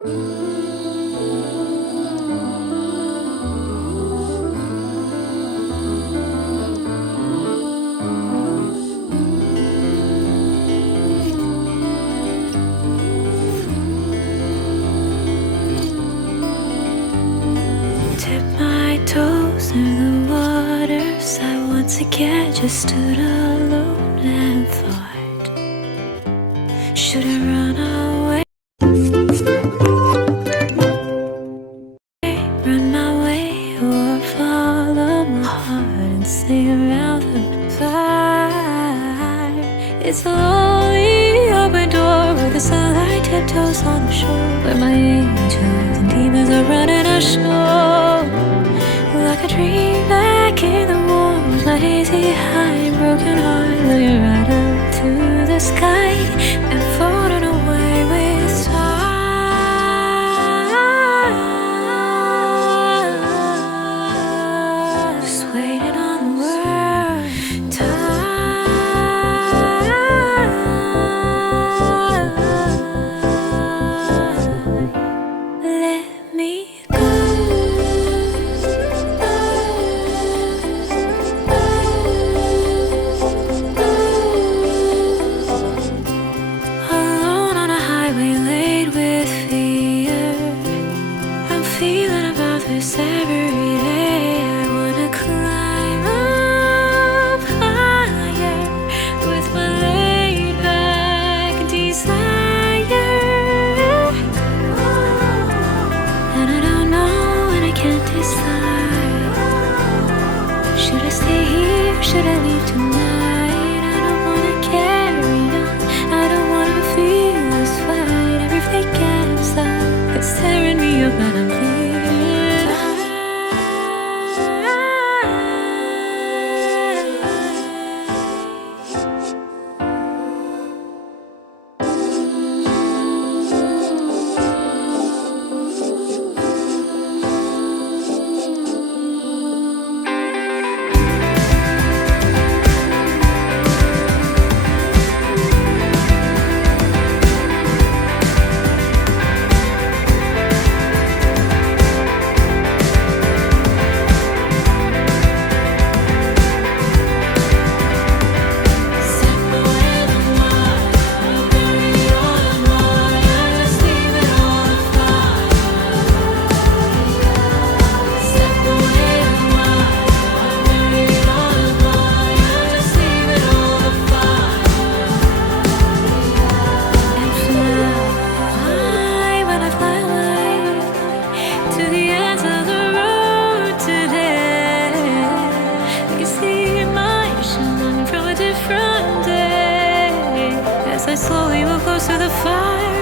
Tip my toes in the waters. I once again just stood alone and thought, should I run away? Run my way or follow my heart and stay around the fire? It's a lonely open door where the sunlight tiptoes on the shore, where my angels and demons are running ashore. Like a dream back in the warm, my hazy high broken heart, looking right up to the sky and floating away with time. Just waiting on the word time. Let me go. Alone on a highway laid with fear, I'm feeling about this every day. I wanna climb up higher with my laid back desire. And I don't know and I can't decide. Should I stay here? Should I leave tonight? I don't wanna carry on. I don't wanna feel this fight. Every fake outside that's tearing me up and I'm clear. I slowly move close to the fire.